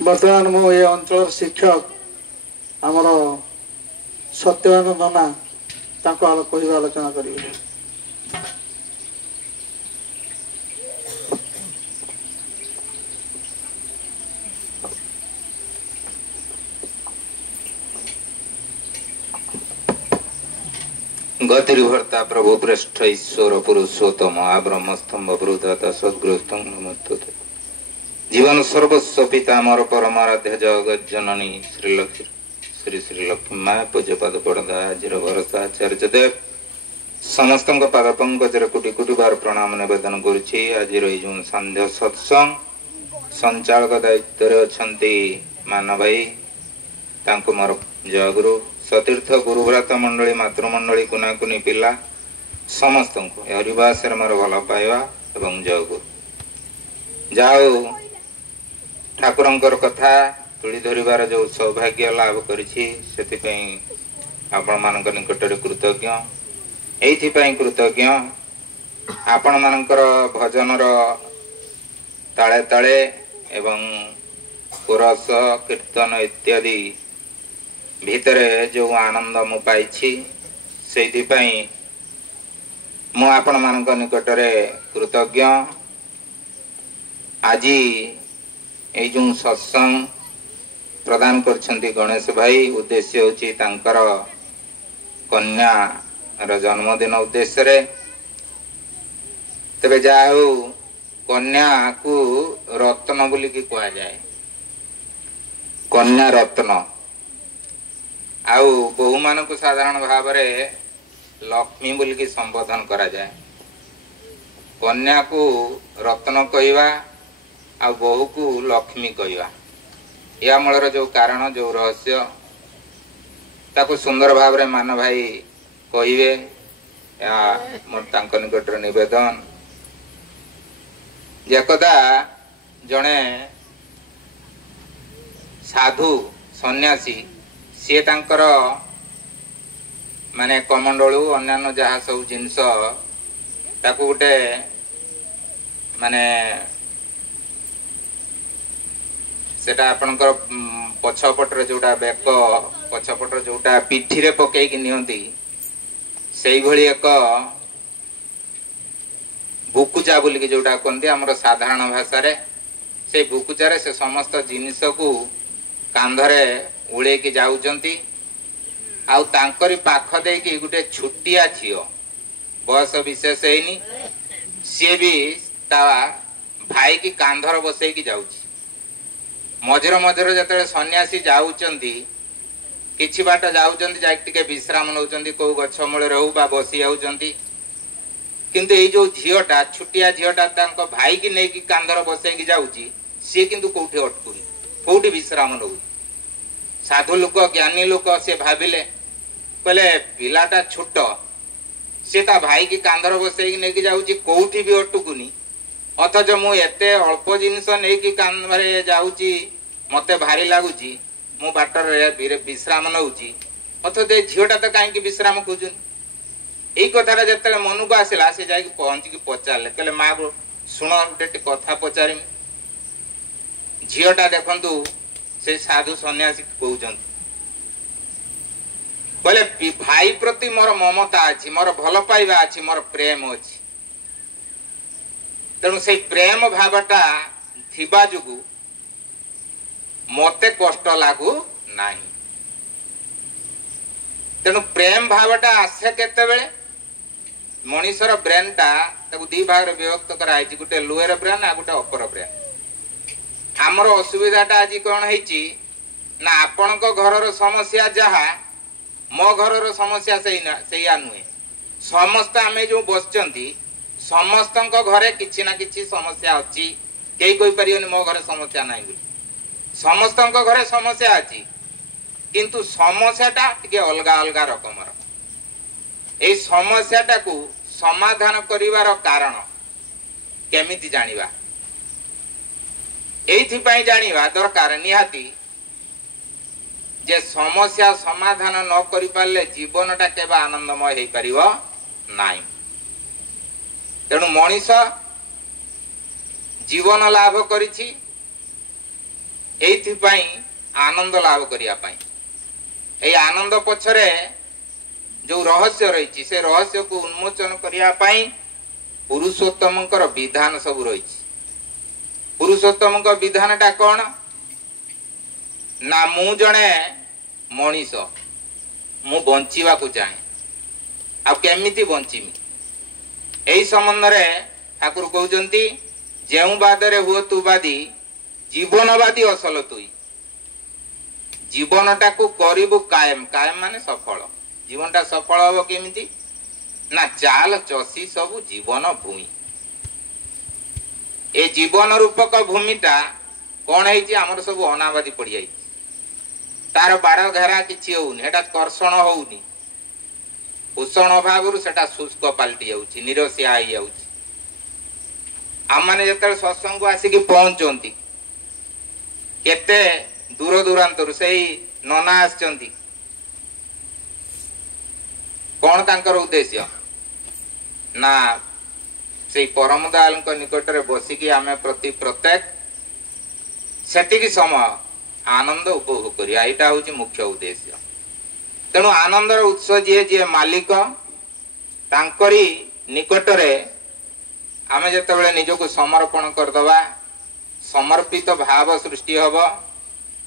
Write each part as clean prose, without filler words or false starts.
बर्तमान मु ये अंचल शिक्षक आमर सत्यवान नना कह आलोचना करेंगे। गतिर्भर्ता प्रभु पृष्ठ ईश्वर पुरुषोत्तम आ ब्रह्मस्तंभ ब्रूदाता सद्गुरुस्तंभ जीवन सर्वस्व पिता मोर परमाराध्य जगत जननी श्री श्री लक्ष्मी माया पूज्यपाद पड़दा आजिर भरसा आचार्य देव समस्त पाद पंकजर कोटि कोटि बार प्रणाम निवेदन करुछि। आज संध्या सत्संग संचालक दायित्व अच्छी मान भाई तांको मोर जयगुरु सतीर्थ गुरुभ्राता मंडली मातृमंडली कुनाकुनी पिला समस्त हरिवास मोर भल पाइबा एवं जयगुरु जाओ ठाकुरंकर कथा तुली धरिबार जो सौभाग्य लाभ करिछि आपण मानक निकटरे कृतज्ञ एइथिपई कृतज्ञ आपण मानकर भजनर ताळे ताळे एवं कोरस कीर्तन इत्यादि भितरे जो आनंद मु पाइछि सेइथिपई मु आपण मानक निकटरे कृतज्ञ। आज ये जो सत्संग प्रदान करछंती गणेश भाई उद्देश्य होची तांकर कन्या र जन्मदिन उद्देश्य रे तबे जाऊ कन्या को रत्न बोली की कहा जाए कन्या रत्न आउ बहु मान को साधारण भाव रे लक्ष्मी बोली की संबोधन करा जाए कन्या को रत्न कहवा आ बहु को लक्ष्मी कहवा या मूलर जो कारण जो रहस्य ताको सुंदर भाव रे मान भाई कहिवे मोर तांको निकटर निवेदन एकदा जणे साधु सन्यासी सी तांकर माने कमंडलू अन्यान्य जहाँ सब जिनस ताको गोटे माने सेटा आपनकर पछपटर जोटा बेक पछपटर जोटा पिठी रे पकेई कि नियंती सेई भली एक बुकुचा बोली कि जोटा कहते हमर साधारण भाषा रे से बुकुचा रे से समस्त जिनिस को कांधरे उड़े कि जाउचंती आउ तांकरी पाख दे कि गुटे छुटिया छियो बयस विशेष हैनी सी भी ता भाई की कांधर बसई कि जाउची मझिर मझिर जते सन्यासी जाउचंती किछि बाट जाउचंती जाई टिके विश्राम नउचंती को गछ मूले रहू बा बसी आउचंती किंतु ए जो झियोटा छुटिया झियोटा तांको भाई की नै कि कांधर बसई कि जाउची से किंतु कोठी अटकुनी कोठी विश्राम नउ साधु लोक ज्ञानी लोक से भाबिले कहले पिलाटा छोट से ता भाई की कांधर बसई कि नै कि जाउची कोठी भी अटकुनी अथच मु एते अल्प जिनिस नहीं कि कांधरे जाउची मते भारी लागुची मु बाटर विश्राम नउची अथच झीटा तो कहीं विश्राम खोजुन यही कथा जो मन को आसला से जाकि पहुंची पचारे कहले माँ को शुण गोटे कथा पचारि झीटा देखु से साधु सन्यासी कहते कहले भाई प्रति मोर ममता अच्छी मोर भल पाइबा अच्छी मोर प्रेम अच्छी तेणु से प्रेम भावटा थिबा जुगु मते कष्ट लागू नाही तेणु प्रेम भावटा आसे केते बेले मनीषर ब्रेन टा ताकु दी भाग रे विभक्त कराई गोटे लोअर ब्रेन आ गोटे अपर ब्रेन हमर असुविधाटा आज कौन है ना आपण घर समस्या जहा मो घर समस्या से नुहे समस्त आम जो बसचंती समस्त घरे किछि ना किछि समस्या अच्छी कई कोई परियोनी मो घरे समस्या नहीं बोली समस्त घरे समस्या अच्छी किंतु समस्याटा टिके अलगा अलगा रकमर ए समस्याटा को समाधान करिवार कारण केमिति जानिबा एइथिपई जानिबा दरकार निहाती जे समस्या समाधान न करि पाले जीवनटा केबा आनंदमय हेई परिबो नाही तेणु मनीष जीवन लाभ करिछि एइथिपाई आनंद लाभ करिया पाई एई आनंद पछरे जो रहस्य रही से रहस्य को उन्मोचन करिया पाई पुरुषोत्तमंकर विधान सब रही। पुरुषोत्तम विधान टा कौन ना मु जने मनीष मु बंचिवा को चाहे आ केमिति बंचिमी एई संबंध रे ठाकुर कहउचंती जेउ बादरे हुओ तू बादी जीवनवादी असल तुई जीवनटा को करिबु कायम कायम माने सफल जीवनटा सफल हबो केमिति ना चाल चसी सब जीवन भूमि ए जीवन रूपक भूमिटा कौन है आमर सब अनाबादी पड़ जाए तार बाड़ घेरा किसी होनी एटा कर्षण होनी पोषण अभाव सेटा शुष्क पलटि जाउछि निरसिया हो जाउछि आम माने जतले सत्संग आसिक पहुंचती केते दूर दूरांतर से नना आछंती कौन तांकर उद्देश्य ना से परम दयाल निकट में बसिकी आम प्रति प्रत्येक सेतिकी समय आनंद उपभोग करिया एटा होची मुख्य उद्देश्य। तेणु आनंदर उत्स जी जी मालिक तांकरी निकट रे आमे जतबेले निजको समर्पण करदबा समर्पित भाव सृष्टि हब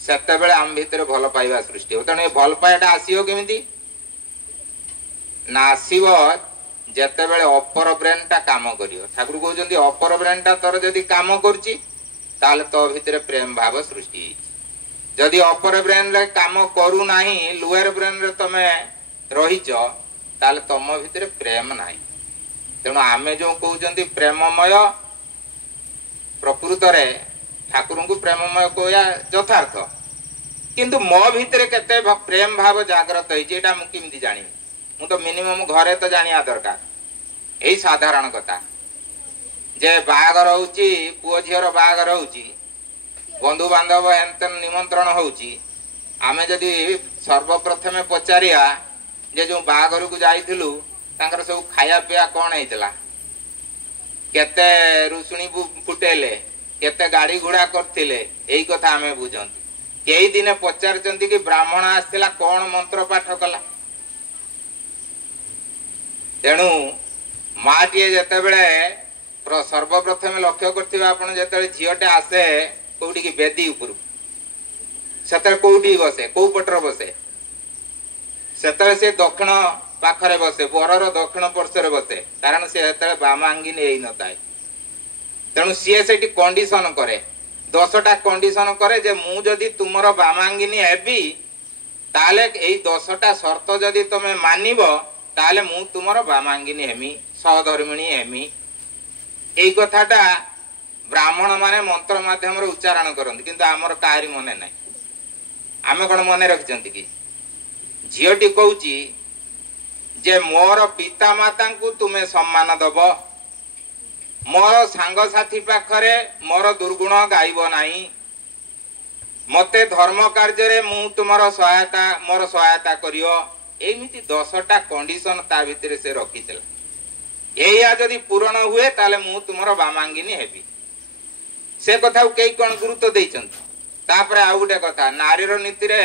सेतेबेले आम भितर भल पाइबा सृष्टि हो। तेणु ए भल पाइबाटा आसीबो केमिति ना आसीबो जेतेबेले अपर ब्रेन टा काम करियो। ठाकुर कहउचंती अपर ब्रेन टा तोर जदी काम करची ताले तो भितर प्रेम भाव सृष्टि जदि अपर ब्रेन रे काम करू नाही लोअर ब्रेन रे तमे रहिच ताले तम भितर प्रेम नाही। तेणु आमे जो कहउचंती प्रेममय प्रकृत रे ठाकुर को प्रेममय कहया यथार्थ किंतु मो भितर केते प्रेम भाव जागृत होई जेटा मु किमिति जानि मु तो मिनिमम घरे तो जानिया दरकार यही साधारण कथा जे बाहागर होउची पुओ झियर बाहागर होउची बंधु बांधव हेनतेन निमंत्रण होउची आमे जदि सर्वप्रथमे पचारिया जे जो बाहागर को जाइथिलु तांकर सब खाया पिया कोन हेतला केते रुसुणी फुटेले केते गाड़ी घोड़ा करथिले एही कथा आमे बुझंती केई दिने पचारचंती कि ब्राह्मण आस्थिला कोन मंत्र पाठ कला। तेणु माटीए जेतेबेले सर्वप्रथम लक्ष्य करथिबा आपण जेतेबेले झियोटे आसे कोउठी की बेदी ऊपर सेते कोउठी बसे को पटर बसे सेते से दक्षिण पाखरे बसे बरर दक्षिण पार्श्वरे बसे कारण से हेतले बामांगिनी एई नताय। तेणु सी सेठी कंडीशन करे 10टा कंडीशन करे जे मु जदी तुमरो बामांगिनी हेबी ताले एई 10टा शर्त जदी तमे मानिबो ताले मु तुमरो बामांगिनी हेमी सहधर्मिणी हेमी एई कथाटा ब्राह्मण माने मंत्र माध्यम रे उच्चारण करନ୍ତି किंतु हमर काहारी मने नै आमे कोन मने रखचंती कि झियोटी कहूची जे मोर पिता माता को तुमे सम्मान दब मोर सांग साथी पाखरे मोर दुर्गुण गाइब नाही मते धर्म कार्य रे मु तुमरो सहायता मोर सहायता करियो एमिति 10टा कंडीशन ता भितर से रखितला एया जदि पूर्ण हुए ताले मु तुमरो बामांगिनी हेबी से कथा कई कोन गुरुत्व देइचंती। तापरे आ गुटे कथा नारीर नीति रे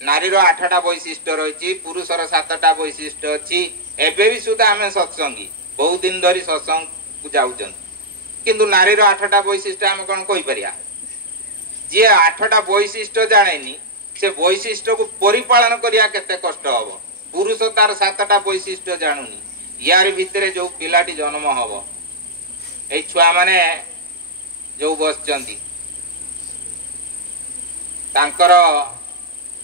नारीर 8टा वैशिष्ट्य रहिछि पुरुषर 7टा वैशिष्ट्य अछि एबे भी सुधा आमे सत्संगी बहुत दिन धरी सत्संग को जाउचन किंतु नारीर 8टा वैशिष्ट्य आमे कोन कहि परिया जे 8टा वैशिष्ट्य जानेनी से वैशिष्ट्य को परिपालन करिया केते कष्ट हबो पुरुष तार 7टा वैशिष्ट्य जानुनी यार भितरे जो पिलाटी जन्म हबो ए छुआ माने जो बसचंती तांकर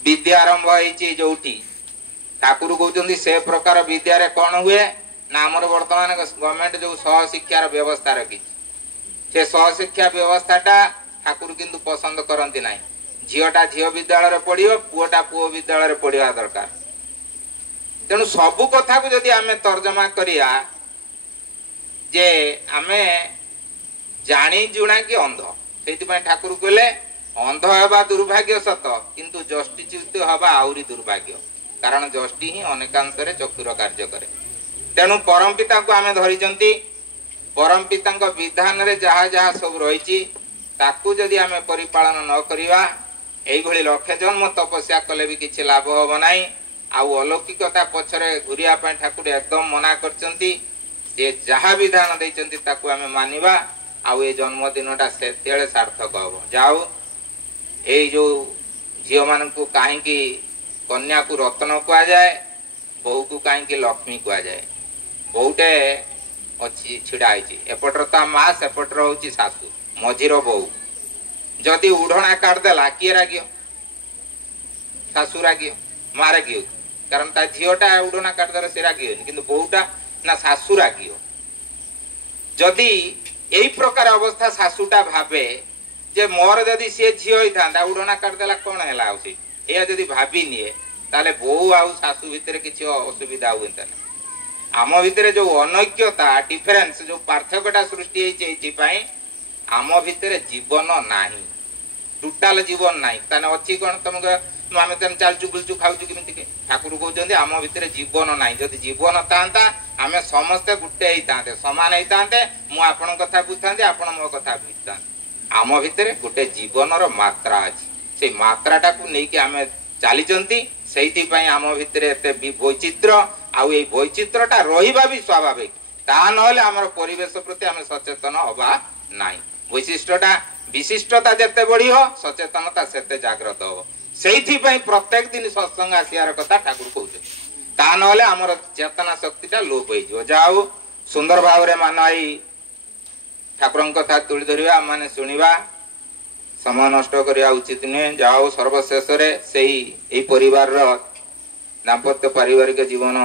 विद्या आरंभ होइछि जोठी ठाकुर कहउचंदी से प्रकार विद्या रे कोन हुए ना हमर वर्तमान गवर्नमेंट जो सह शिक्षार व्यवस्था रखी से सह शिक्षा व्यवस्थाटा ठाकुर किंतु पसंद करंती नाही झियोटा झियो विद्यालय रे पढियो पुओटा पुओ विद्यालय रे पढिया दरकार। तेणु सबु कथा को जदि आमे तर्जमा करिया जे आमे जानी जुणा कि अंध से ठाकुर कहले अंध हवा दुर्भाग्य सत किंतु जष्टिच्युत हवा आउरी दुर्भाग्य कारण जष्टि ही अनेकांश चक्षुर कार्य करे। तेणु परम पिता को आमे धरिचंती परम पिता विधान रे जहा जहा सब रही ताकू जदि आमे परिपालन न करिवा এইଭଳି ଲକ୍ଷେ ଜନ୍ମ ତପସ୍ୟା କଲେ ବି କିଛି ଲାଭ ହବ ନାହିଁ। ଆଉ ଅଲୌକିକତା ପଛରେ ଘୁରିବା ପାଇଁ ଠାକୁର ଏକଦମ ମନା କରିଛନ୍ତି। ସେ ଯାହା ବିଧାନ ଦେଇଛନ୍ତି ତାକୁ ଆମେ ମାନିବା। ଆଉ ଏ ଜନ୍ମଦିନଟା ସେତେବେଳେ ସାର୍ଥକ ହବ। ଯାଉ ଏଇ ଯୋଉ ଝିଅ ମାନଙ୍କୁ କାହିଁକି କନ୍ୟାକୁ ରତ୍ନ କୁହାଯାଏ, ବୋହୂକୁ କାହିଁକି ଲକ୍ଷ୍ମୀ କୁହାଯାଏ? ବୋହୂଟେ ଅଛି ଛିଡା ହେଇଛି, ଏପଟର ତା ମା, ସେପଟର ହଉଛି ଶାଶୁ, ମଝିର ବୋହୂ। ଯଦି ଉଢଣା କାଢିଦେଲା କିଏ ରାଗିବ? ଶାଶୁ ରାଗିବ, ମା ରାଗିବ? କାରଣ ତା ଝିଅଟା ଉଢଣା କାଢିଦେଲେ ସେ ରାଗିବନି, କିନ୍ତୁ ବୋହୂଟା ନା ଶାଶୁ ରାଗିବ। ଯଦି ଏଇ ପ୍ରକାର ଅବସ୍ଥା ଶାଶୁଟା ଭାବେ ଯେ ମୋର ଯଦି ସିଏ ଝିଅ ହେଇଥାନ୍ତା, ଉଢଣା କାଢିଦେଲା କଣ ହେଲା? ଆଉ ସେ ଏଇଆ ଯଦି ଭାବି ନିଏ, ତାହେଲେ ବୋହୂ ଆଉ ଶାଶୁ ଭିତରେ କିଛି ଅସୁବିଧା ହୁଅନ୍ତା ନାହିଁ। ଆମ ଭିତରେ ଯୋଉ ଅନୈକ୍ୟତା, ଡିଫରେନ୍ସ, ଯୋଉ ପାର୍ଥକ୍ୟଟା ସୃଷ୍ଟି ହେଇଛି, ଏଇଥିପାଇଁ ଆମ ଭିତରେ ଜୀବନ ନାହିଁ, ଟୋଟାଲ ଜୀବନ ନାହିଁ। ତାହେଲେ ଅଛି କଣ? ତମକୁ ଆମେ ତେଣୁ ଚାଲୁଛୁ ବୁଲୁଛୁ ଖାଉଛୁ କେମିତି? ଠାକୁର କହୁଛନ୍ତି ଆମ ଭିତରେ ଜୀବନ ନାହିଁ। ଯଦି ଜୀବନ ଥାନ୍ତା ଆମେ ସମସ୍ତେ ଗୋଟେ ହେଇଥାନ୍ତେ, ସମାନ ହେଇଥାନ୍ତେ। ମୁଁ ଆପଣଙ୍କ କଥା ବୁଝିଥାନ୍ତି, ଆପଣ ମୋ କଥା ବୁଝିଥାନ୍ତେ। ଆମ ଭିତରେ ଗୋଟେ ଜୀବନର ମାତ୍ରା ଅଛି। ସେଇ ମାତ୍ରାଟାକୁ ନେଇକି ଆମେ ଚାଲିଛନ୍ତି। ସେଇଥିପାଇଁ ଆମ ଭିତରେ ଏତେ ବୈଚିତ୍ର୍ୟ। ଆଉ ଏଇ ବୈଚିତ୍ର୍ୟଟା ରହିବା ବି ସ୍ୱାଭାବିକ। ତାହା ନହେଲେ ଆମର ପରିବେଶ ପ୍ରତି ଆମେ ସଚେତନ ହବା ନାହିଁ। ବୈଶିଷ୍ଟ୍ୟଟା, ବିଶିଷ୍ଟତା ଯେତେ ବଢିବ, ସଚେତନତା ସେତେ ଜାଗ୍ରତ ହବ। ସେଇଥିପାଇଁ ପ୍ରତ୍ୟେକ ଦିନ ସତ୍ସଙ୍ଗ ଆସିବାର କଥା ଠାକୁର କହୁଛନ୍ତି। ତା ନହେଲେ ଆମର ଚେତନା ଶକ୍ତିଟା ଲୋପ ହେଇଯିବ। ଯାଉ ସୁନ୍ଦର ଭାବରେ ମାନଇ ଠାକୁରଙ୍କ କଥା ତୁଳି ଧରିବା, ମାନେ ଶୁଣିବା, ସମୟ ନଷ୍ଟ କରିବା ଉଚିତ ନୁହେଁ। ଯାଉ ସର୍ବଶେଷରେ ସେଇ ଏଇ ପରିବାରର ଦାମ୍ପତ୍ୟ ପାରିବାରିକ ଜୀବନ